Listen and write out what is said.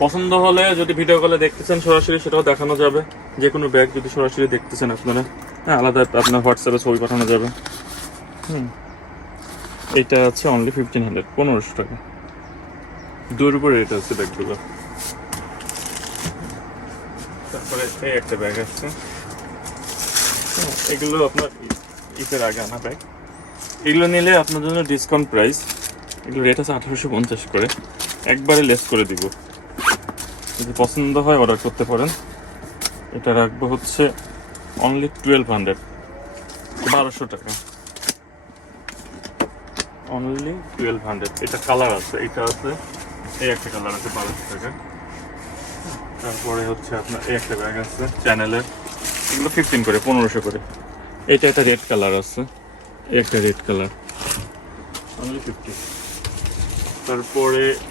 পছন্দ হলে যদি ভিডিও কলে দেখতেছেন সরাসরি সেটাও দেখানো যাবে। যে কোনো ব্যাগ যদি সরাসরি দেখতেছেন আপনারা, হ্যাঁ আলাদা আপনার হোয়াটসঅ্যাপে ছবি পাঠানো যাবে। এটা আছে অনলি 1500, 1500 টাকা। দুর উপরে রেট আছে ব্যাগগুলো। তারপরে এই একটা ব্যাগ আসছে, এগুলো আপনার ঈদের আগে আনা ব্যাগ। এগুলো নিলে আপনার জন্য ডিসকাউন্ট প্রাইস, এগুলো রেট আছে 1850 করে, একবারে লেস করে দিব। যদি পছন্দ হয় অর্ডার করতে পারেন। এটা রাখবো হচ্ছে অনলি 1200, 1200 টাকা, অনলি 1200। এটা কালার আছে, এটা আছে, এই একটা কালার আছে 1200 টাকা। তারপরে হচ্ছে আপনার এই একটা ব্যাগ আছে চ্যানেলের, এগুলো 15 করে, 1500 করে। এটা একটা রেড কালার আছে, এই একটা রেড কালার, অনলি 50। তারপরে